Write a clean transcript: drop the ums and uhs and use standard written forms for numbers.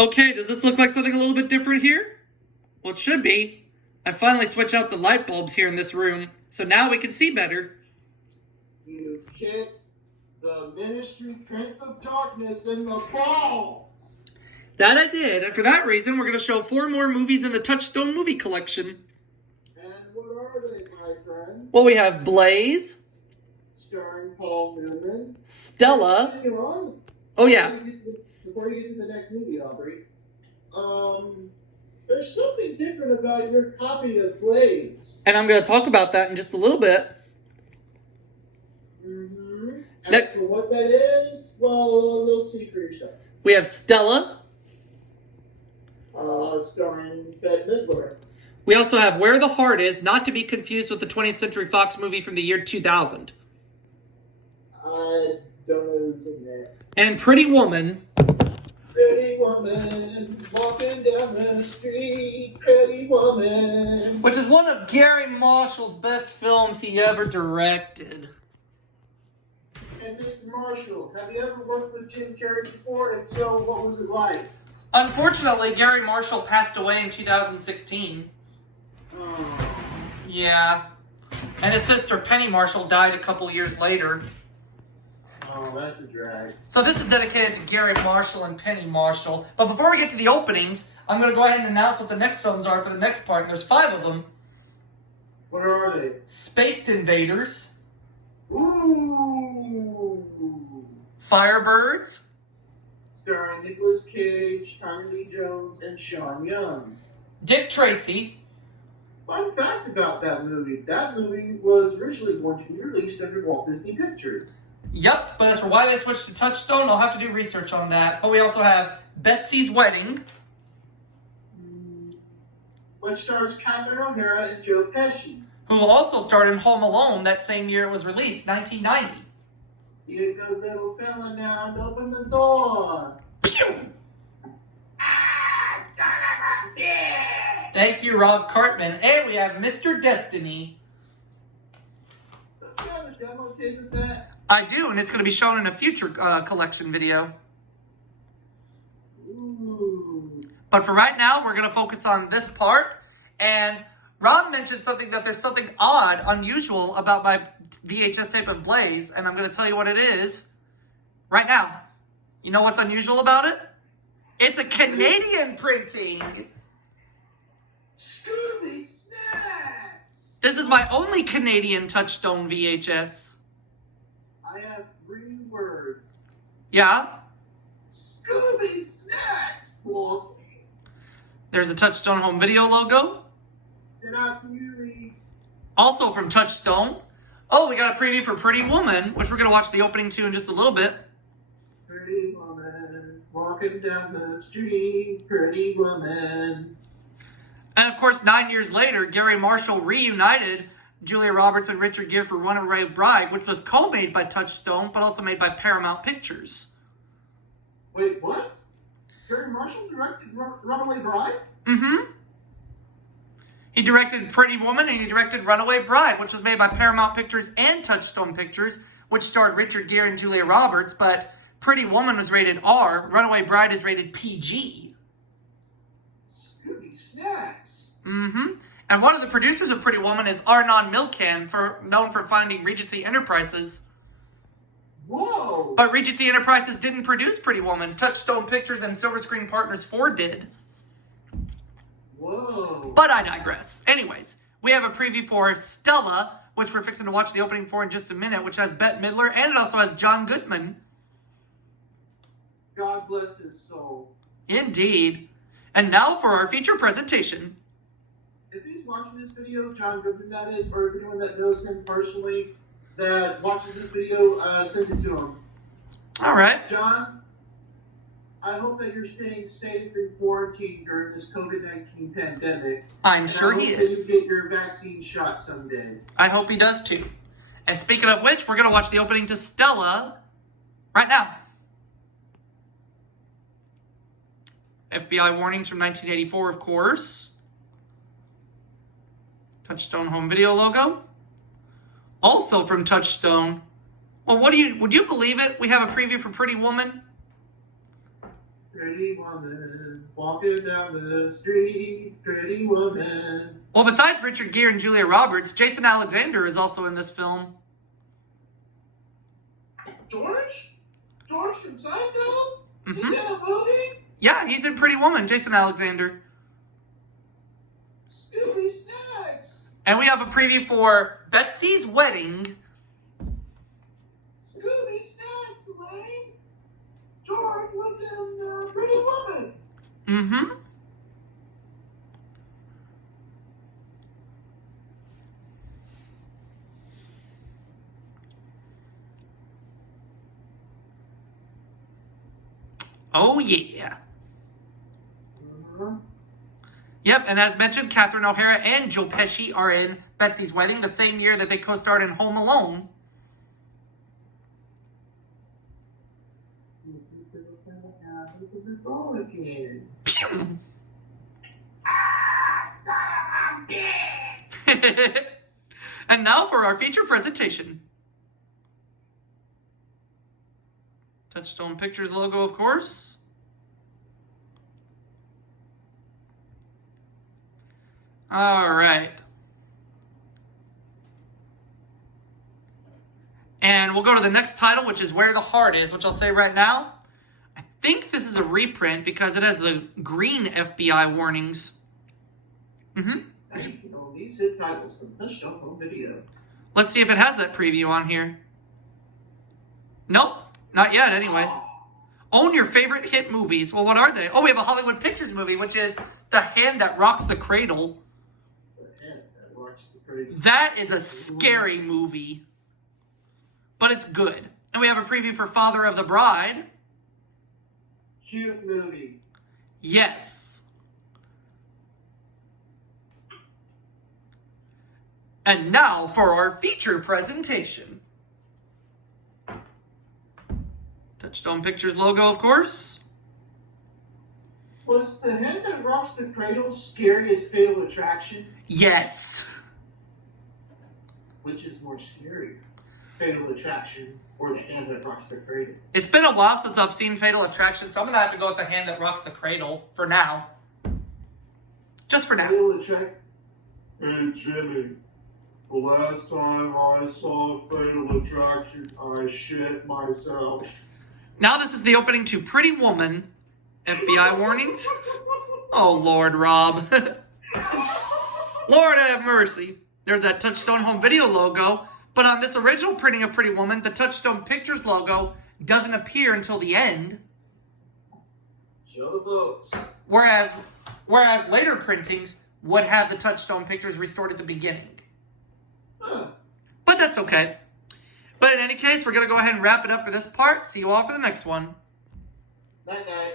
Okay, does this look like something a little bit different here? Well, it should be. I finally switched out the light bulbs here in this room, so now we can see better. You kicked the Ministry Prince of Darkness in the balls! That I did, and for that reason, we're going to show 4 more movies in the Touchstone movie collection. And what are they, my friend? Well, we have Blaze. Starring Paul Newman. Stella. Oh, yeah. Before you get to the next movie, Aubrey, there's something different about your copy of Blaze. And I'm going to talk about that in just a little bit. Mm-hmm. As for what that is, well, you'll see for yourself. We have Stella. Starring Bette Midler. We also have Where the Heart Is, not to be confused with the 20th Century Fox movie from the year 2000. I don't know who's in there. And Pretty Woman. Pretty woman, walking down the street, pretty woman. Which is one of Gary Marshall's best films he ever directed. And Mr. Marshall, have you ever worked with Jim Carrey before? If so, what was it like? Unfortunately, Gary Marshall passed away in 2016. Oh. Yeah. And his sister Penny Marshall died a couple years later. Oh, that's a drag. So this is dedicated to Gary Marshall and Penny Marshall. But before we get to the openings, I'm going to go ahead and announce what the next films are for the next part. There's 5 of them. What are they? Spaced Invaders. Ooh. Firebirds. Starring Nicolas Cage, Tommy Lee Jones, and Sean Young. Dick Tracy. Fun fact about that movie was originally going to be released under Walt Disney Pictures. Yep, but as for why they switched to Touchstone, I'll have to do research on that. But we also have Betsy's Wedding. Which stars Catherine O'Hara and Joe Pesci. Who also starred in Home Alone that same year it was released, 1990. You good little fella now and open the door. Pew! Ah, son of a bitch! Thank you, Rob Cartman. And we have Mr. Destiny. Do you have a demo tape of that? I do, and it's going to be shown in a future collection video. Ooh. But for right now, we're going to focus on this part. And Rob mentioned something that there's something odd, unusual about my VHS tape of Blaze, and I'm going to tell you what it is right now. You know what's unusual about it? It's a Canadian printing. Scooby Snacks! This is my only Canadian Touchstone VHS. I have 3 words. Yeah? Scooby Snacks, boy. There's a Touchstone home video logo. Did I really? Also from Touchstone. Oh, we got a preview for Pretty Woman, which we're going to watch the opening to in just a little bit. Pretty woman, walking down the street, pretty woman. And of course, 9 years later, Gary Marshall reunited Julia Roberts and Richard Gere for Runaway Bride, which was co-made by Touchstone, but also made by Paramount Pictures. Wait, what? Gary Marshall directed Runaway Bride? Mm-hmm. He directed Pretty Woman and he directed Runaway Bride, which was made by Paramount Pictures and Touchstone Pictures, which starred Richard Gere and Julia Roberts, but Pretty Woman was rated R, Runaway Bride is rated PG. Scooby Snacks. Mm-hmm. And one of the producers of Pretty Woman is Arnon Milcan, known for founding Regency Enterprises. Whoa! But Regency Enterprises didn't produce Pretty Woman. Touchstone Pictures and Silver Screen Partners 4 did. Whoa. But I digress. Anyways, we have a preview for Stella, which we're fixing to watch the opening for in just a minute, which has Bette Midler, and it also has John Goodman. God bless his soul. Indeed. And now for our feature presentation. If he's watching this video, John Goodman that is, or if anyone that knows him personally that watches this video, send it to him. All right. John, I hope that you're staying safe in quarantine during this COVID-19 pandemic. I'm sure he is. I hope that you get your vaccine shot someday. I hope he does too. And speaking of which, we're going to watch the opening to Stella right now. FBI warnings from 1984, of course. Touchstone home video logo. Also from Touchstone. Well, would you believe it? We have a preview for Pretty Woman. pretty woman, walking down the street, pretty woman. Well, besides Richard Gere and Julia Roberts, Jason Alexander is also in this film. George? George from Psycho? Mm-hmm. Is that a movie? Yeah, he's in Pretty Woman, Jason Alexander. Scooby Snacks. And we have a preview for Betsy's Wedding. Scooby Snacks, Elaine. George was in Pretty Woman. Mm-hmm. Oh, yeah. Mm-hmm. Yep, and as mentioned, Catherine O'Hara and Joe Pesci are in Betsy's Wedding the same year that they co-starred in Home Alone. Pew! And now for our feature presentation. Touchstone Pictures logo, of course. All right. And we'll go to the next title, which is Where the Heart Is, which I'll say right now. I think this is a reprint because it has the green FBI warnings. Mm-hmm. These hit titles from Touchstone Home Video. Let's see if it has that preview on here. Nope, not yet anyway. Own your favorite hit movies. Well, what are they? Oh, we have a Hollywood Pictures movie, which is The Hand That Rocks the Cradle. The Hand That Rocks the Cradle. That is a scary movie, but it's good. And we have a preview for Father of the Bride. Cute movie. Yes. And now for our feature presentation. Touchstone Pictures logo, of course. Was The Hand That Rocks the Cradle scary as Fatal Attraction? Yes. Which is more scary? Fatal Attraction or The Hand That Rocks the Cradle? It's been a while since I've seen Fatal Attraction, so I'm going to have to go with The Hand That Rocks the Cradle for now. Just for now. Fatal Attraction. Hey, Jimmy. The last time I saw Fatal Attraction, I shit myself. Now this is the opening to Pretty Woman. FBI warnings. Oh, Lord, Rob. Lord have mercy. There's that Touchstone Home Video logo. But on this original printing of Pretty Woman, the Touchstone Pictures logo doesn't appear until the end. Show the votes. Whereas later printings would have the Touchstone Pictures restored at the beginning. Huh. But that's okay. But in any case, we're going to go ahead and wrap it up for this part. See you all for the next one. Night-night.